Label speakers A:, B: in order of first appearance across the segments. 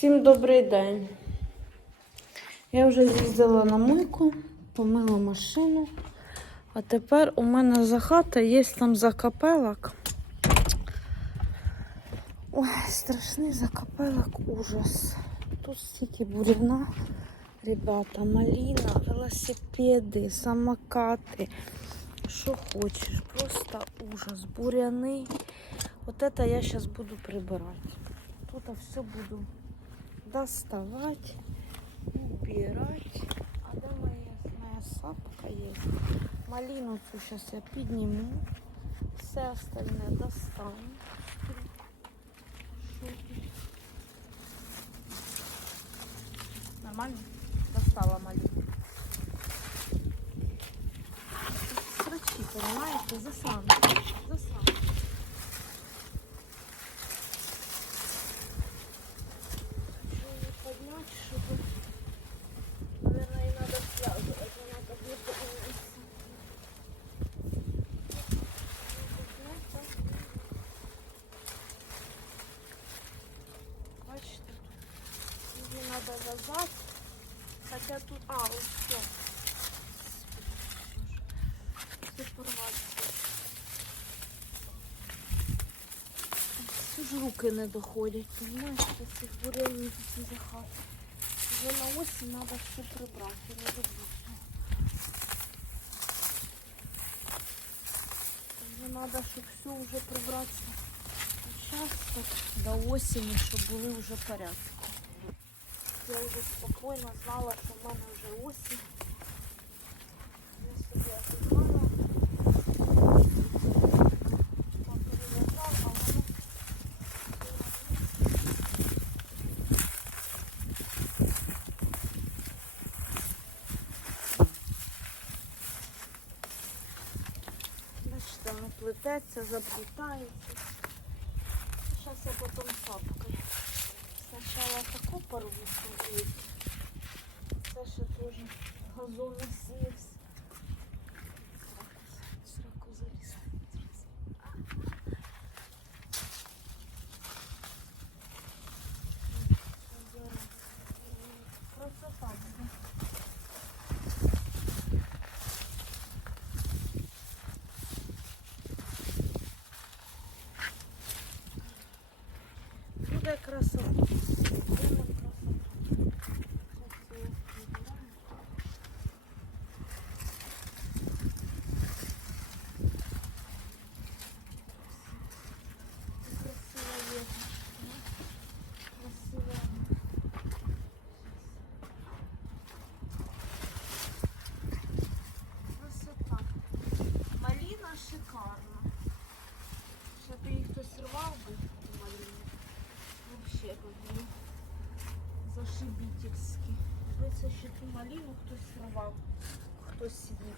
A: Всім добрий день. Я вже з'їздила на мийку, помила машину. А тепер у мене за хата є там закапелок. Ой, страшний закапелок, ужас. Тут стільки буряна. Ребята, малина, велосипеди, самокати. Що хочеш, просто ужас. Буряни. Вот это я сейчас буду прибирать. Тут все буду доставать, убирать. А де моя, моя сапка є? Малину цю сейчас я підніму. Все остальне достану. Що тут? Нормально? Достала малину. Срачи, понимаете? Засану. Тут надо вязать. Хотя тут... А, ось все. Все порвати. Ж руки не доходять, понимаєш, до цих бурянів за хату. Вже на осінь треба все прибрати, не забути. Вже треба, щоб все вже прибратися. Зараз до осені, щоб були вже порядки. Я вже спокійно знала, що в мене вже осінь. Я собі отдихала. Поперев'язала, а воно Бачите, плететься, заплітається. Зараз я потім сапкою. Спочатку таку порву собі. Це ще теж газон сівся. Сраку заліз. Красота буде. Буде красота. хтось рвав, хтось їв.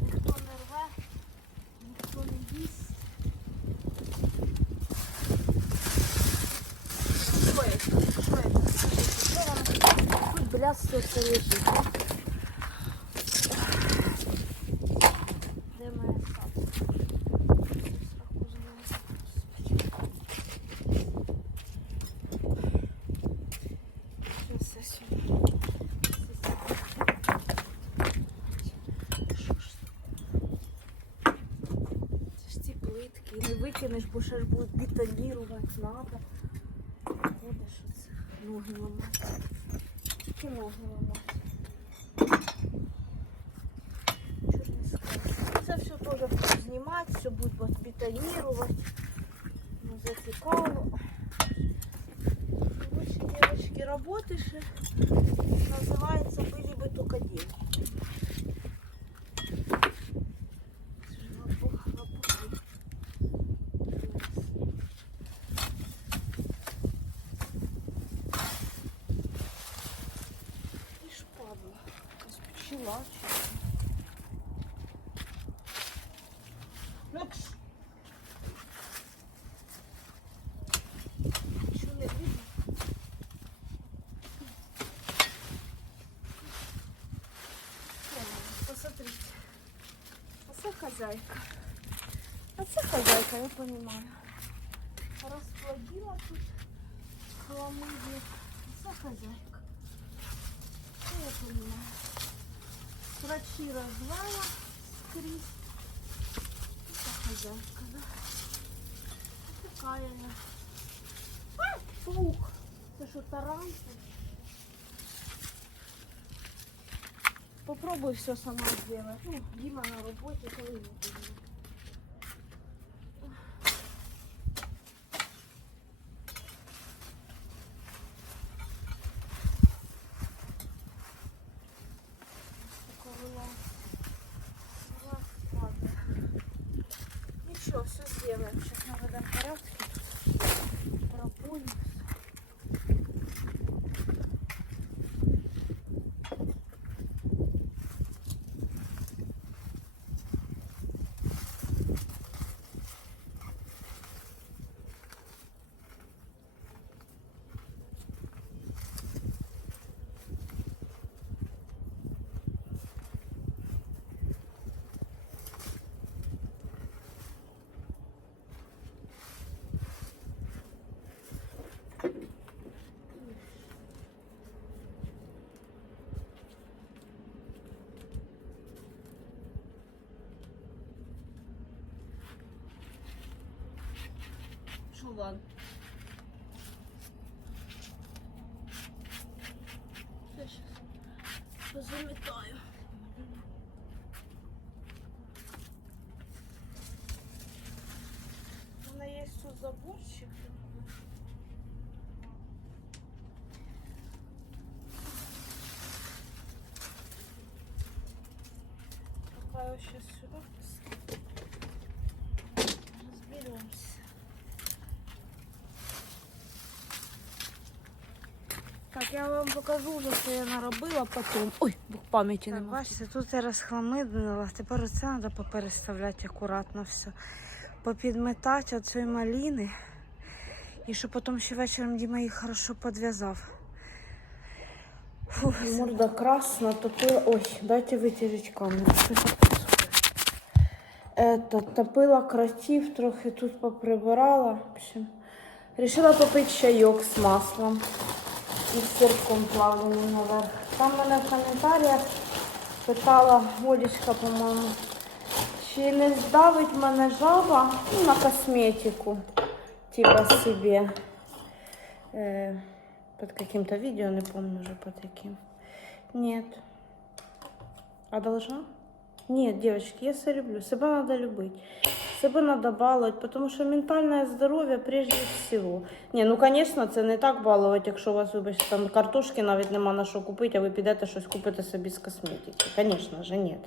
A: Ніхто не рве, ніхто не їсть. Що це? Що це? Що воно? Тут блясто все лежить. Бо ж будуть бетонірувати надо. Ходиш оце. Ноги ламати. Тільки ноги ламати. Чорний склад. Це все теж будуть знімати, все будуть бетонірувати. Ну, затікало. Короче, девочки, работы же называется Посмотрите. А це хозяйка. А це хозяйка, я понимаю. Расплодила тут хлам. хламиді. Це хазяйка. Це я понимаю. Врачі розвала скрізь. Хазяйка, да? Я. Ай, Фух. Це що, таранти? Попробуй все сама сделать. Ну, Дима на работе, коли не буде. Що вон? Я щас позамітаю. У мене є тут заборчик. Пока я сейчас Так, я вам покажу вже, що я наробила потім. Ой, Бог пам'яті немає.
B: бачите, тут я розхламиднила, тепер оце треба попереставляти акуратно все. Попідметати оцієї маліни. І щоб потім ще вечором Діма їх хорошо підв'язав.
A: Морда красна, топила. Ой, дайте витереть камеру. Это, топила кротів, трохи тут поприбирала. В общем, решила попити чайок з маслом і з сирком плавленим наверх. Там мене в коментарях питала Олечка, по-моєму, чи не здавить мене жаба ну, на косметику, типа себе. Э, под каким-то видео, не помню уже под каким. Нет. А должна? Нет, девочки, я себя люблю. Себя надо любить. Себе надо баловать, потому що ментальне здоров'я прежде всего. Ні, ну конечно, це не так балувати, якщо у вас, вибачте, там картошки навіть нема на що купити, а ви підете щось купити собі з косметики. Конечно же, нет.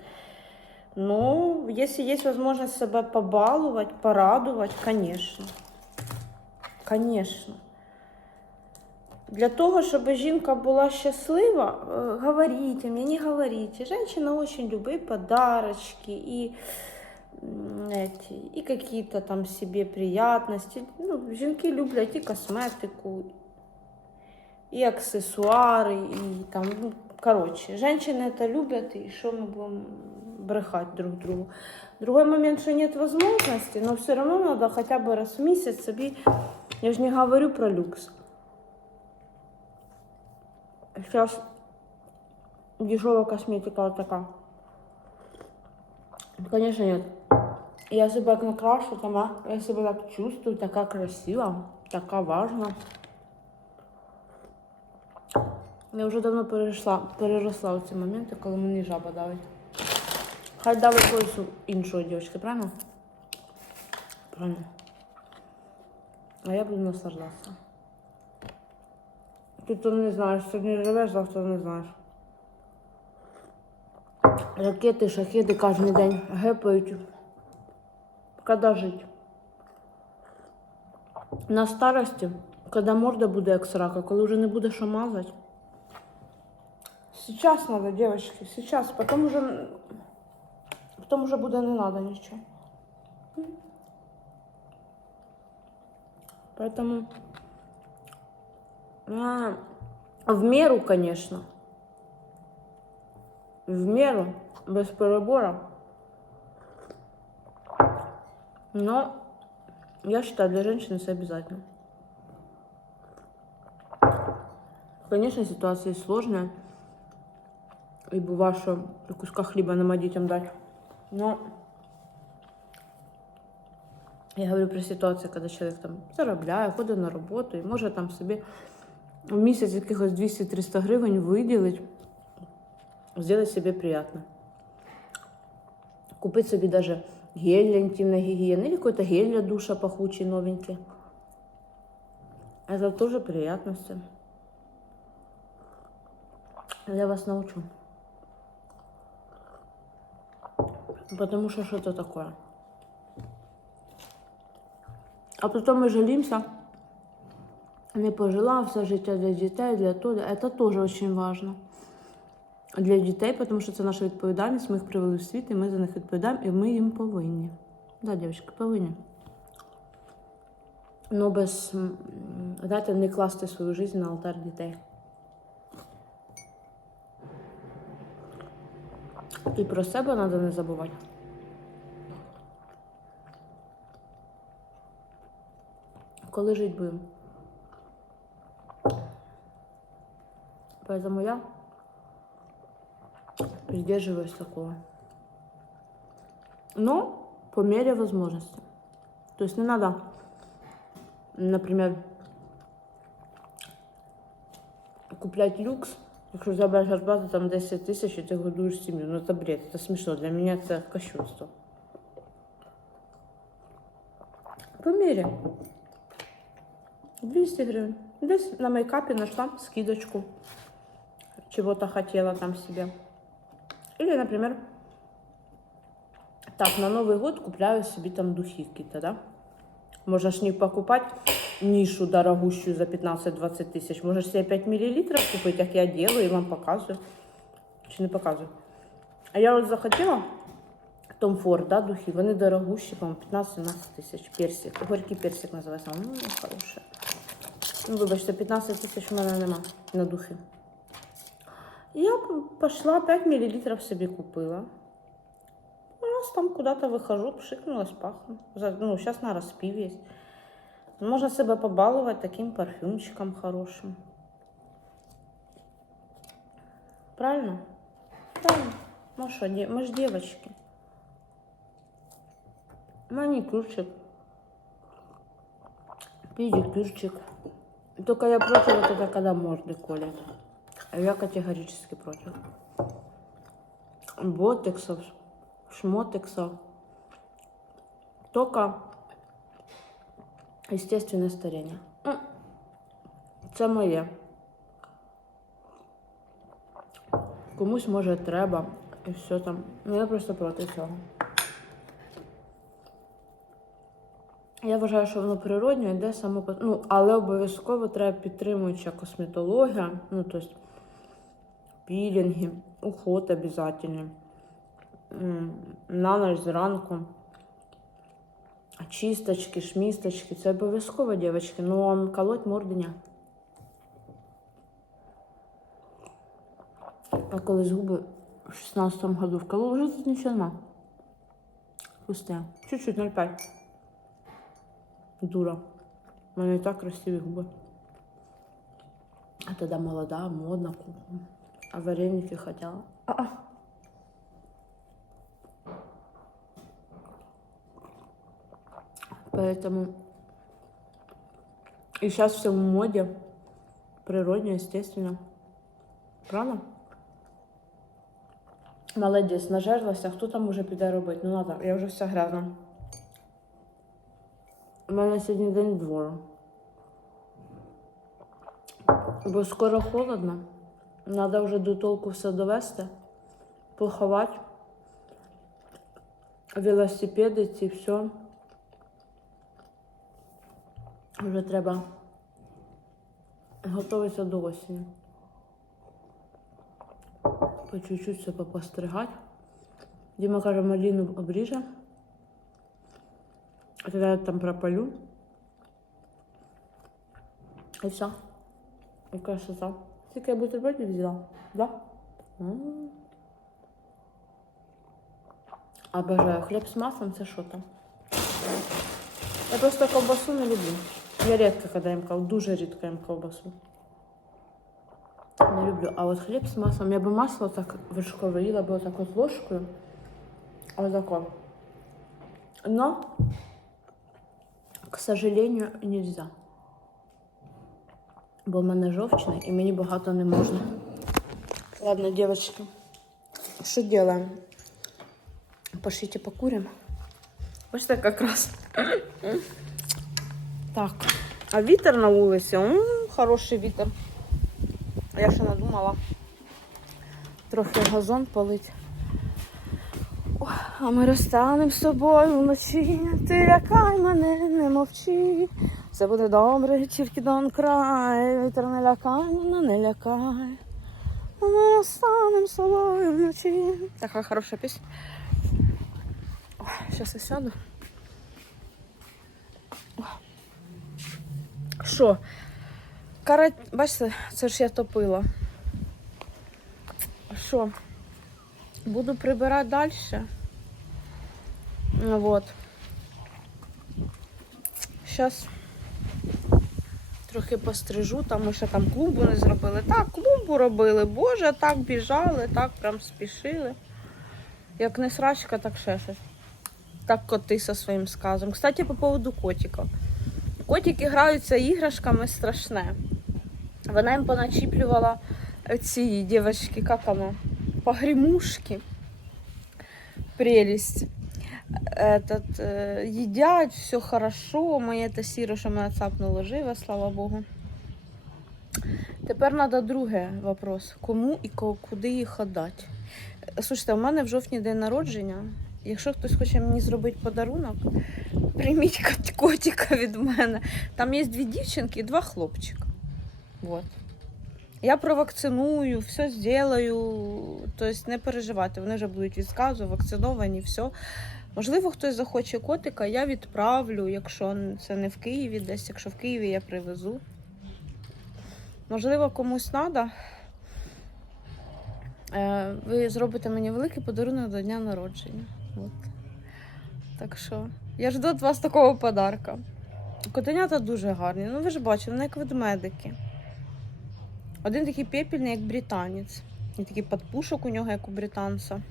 A: Ну, если есть возможность себя побаловать, порадовать, конечно. Конечно. Для того, щоб жінка була щаслива, е, говорите мені, не говорите. Женщина очень любит подарочки м, эти, и какие-то там себе приятности. Ну, жінки люблять і косметику, і аксесуари, і там, ну, короче, женщины это любят, и что мы будем брехать друг другу. Другой момент, что нет возможности, но все равно надо хотя бы раз в месяц себе, я же не говорю про люкс. Сейчас дешевая косметика вот такая. Конечно, нет. Я себя так накрашу, сама, я себя так чувствую, такая красивая, такая важна. Я вже давно перейшла, переросла ці моменти, коли мені жаба давить. Хай давить когось іншого дівчинки, правильно? Правильно. А я буду наслаждатися. Тут то не знаєш, сьогодні живеш, завтра не знаєш. Ракети, шахеди кожен день гепають. Коли жити? На старості, коли морда буде як срака, коли вже не буде що мазати. Сейчас надо, девочки, сейчас, потом уже, потом уже буде не надо ничего. Поэтому а, в меру, конечно. В меру, без перебора. Но я считаю, для женщины это обязательно.
C: Конечно, ситуация сложная. И бывает, что и куска хлеба нема детям дать. Но я говорю про ситуацію, коли чоловік там заробляє, ходить на роботу і може там собі в місяць якихось 200-300 гривень виділить, зробити собі приємно. Купить собі даже гель для интимной гигиены или какой-то гель для душа пахучий, новенький. Это тоже приятности. Я вас научу. Потому что что-то такое. А потом мы жалимся. Не пожила все життя для дітей, для того. Це теж дуже важливо. Для дітей, тому що це наша відповідальність, ми їх привели в світ, і ми за них відповідаємо, і ми їм повинні. Да, дівчатки, повинні. Ну, без, знаєте, не класти свою життя на алтар дітей. І про себе треба не забувати. Коли жить будем. Поэтому я придерживаюсь такого. Но по мере возможности. То есть не надо, например, куплять люкс, якщо забрати зарплату там 10 тисяч, і ти годуєш сім'ю. Ну це бред, це смішно. Для мене це кощунство. По мірі. 200 гривен. Десь на мейкапе нашла скидочку. Чего-то хотела там себе. Или, например, так, на Новый год купляю себе там духи какие-то, да? Можно ж не покупать нишу дорогущую за 15-20 тысяч. Можешь себе 5 миллилитров купить, как я делаю, и вам показываю. Чи не показываю. А я вот захотела Том Форд, да, духи. Вони дорогущі, по-моєму, 15-17 тисяч. Персик. Горький персик називається. Ну, хороше. Ну, вибачте, 15 тисяч у мене нема на духи. Я пошла 5 мл собі купила. Раз там куда-то выхожу, пшикнулась, пахну. Ну, сейчас на распив есть. Можно себя побаловать таким парфюмчиком хорошим. Правильно? Правильно. Ну что, мы же девочки. Маникюрчик. Педикюрчик. Только я против вот это, когда морды колят. Я категорически против. Ботексов, шмотексов. Только естественное старение. Це моє. Комусь може треба і все там. Ну я просто проти цього. Я вважаю, що воно природньо йде само ну, але обов'язково треба підтримуюча косметологія, ну тобто пілінги, уход обов'язково. На ніч зранку. Чисточки, шмісточки. Це обов'язково, дівчатки. Ну, колоть морди ні. Я колись губи в 16-му году вколола, вже тут нічого нема. Пусте. Чуть-чуть 0,5. Дура. У мене і так красиві губи. А тоді молода, модна. А вареники хотіла. А-а. Поэтому и сейчас все в моде. Природно, естественно. Правда? Молодець, нажерлася, хто там уже піде робити? Ну ладно, я вже вся грязна. У мене сьогодні день двору. Бо скоро холодно. Треба вже до толку все довести, поховати. Велосипеди ці все. Вже треба готуватися до осені. По чуть-чуть все попостригати. Діма каже, малину обріже. А тоді я там пропалю. І все. І красота. Скільки я бутербродів взяла? Да? М. Обожаю. Хліб з маслом це що там? Я просто ковбасу не люблю. Я рідко, коли їм ков... дуже рідко їм ковбасу. Не люблю. А от хліб з маслом, я би масло так вершкове їла би отак от ложкою. Ось тако. Но, к сожалению, нельзя. Бо в мене жовчний і мені багато не можна. Ладно, девочки, що делаем? Пошлите покурим. Ось так якраз. Так. А вітер на вулиці, м, хороший вітер. Я ще надумала трохи газон полить. Ой, А ми розстанемо з собою вночі. Ти лякай мене, не мовчи. Все буде добре, тільки дон край. Вітер не лякай мене, не лякай. А Ми розстанемо з собою вночі. Така хороша пісня. Зараз я сяду. Що? Кара... Бачите, це ж я топила. Що? Буду прибирати далі. Ну, Вот. Зараз трохи пострижу, ми ще там клумбу не зробили. Так, клумбу робили, боже, так біжали, так прям спішили. Як не срачка, так ще щось. Так коти зі своїм сказом. Кстати, по поводу котиків. Котики граються іграшками страшне. Вона їм поначіплювала ці дівчатки, як воно, погремушки. Прелесть. Этот, э, їдять, все хорошо. Моє та сіро, що мене цапнуло живе, слава Богу. Тепер треба другий вопрос. Кому і куди їх отдати? Е, Слушайте, у мене в жовтні день народження. Якщо хтось хоче мені зробити подарунок, прийміть котика від мене. Там є дві дівчинки і два хлопчика. Вот. Я провакциную, все зроблю. Тобто не переживайте, вони вже будуть від вакциновані, все. Можливо, хтось захоче котика, я відправлю, якщо це не в Києві десь, якщо в Києві я привезу. Можливо, комусь треба. Ви зробите мені великий подарунок до дня народження. От. Так що я жду від вас такого подарка. Котенята дуже гарні. Ну ви ж бачите, вони як ведмедики. Один такий пепельний, як британець. І такий подпушок у нього, як у британця.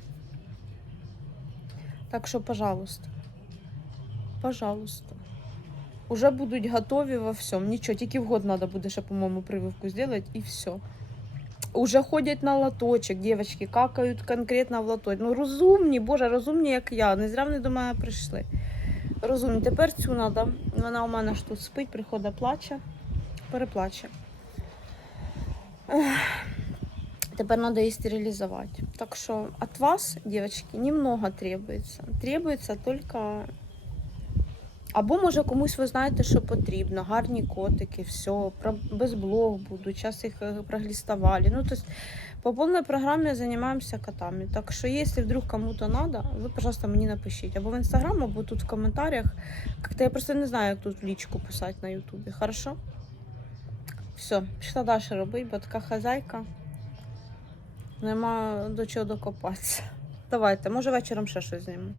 C: Так що, пожалуйста. Пожалуйста. Уже будуть готові во всьому. Нічого, тільки в год треба буде ще, по-моєму, прививку зробити і все. Уже ходять на лоточок, дівчатки, какають конкретно в лоточок. Ну розумні, боже, розумні, як я. Не зря вони до мене прийшли. Розумні. Тепер цю треба. Вона у мене ж тут спить, приходить, плаче, переплаче. Ех. Тепер треба її стерилізувати. Так що від вас, дівчатки, немного требується. Требується тільки. Або, може, комусь ви знаєте, що потрібно. Гарні котики, все, без блог буду, час їх е, проглістували. Ну, тобто, по повній програмі займаємося котами. Так що, якщо вдруг кому-то треба, ви, пожалуйста, мені напишіть. Або в інстаграм, або тут в коментарях. Как-то я просто не знаю, як тут в лічку писати на Ютубі. Хорошо? Все, пішла далі робити, бо така хазяйка. Нема до чого докопатися. Давайте, може вечором ще щось знімемо.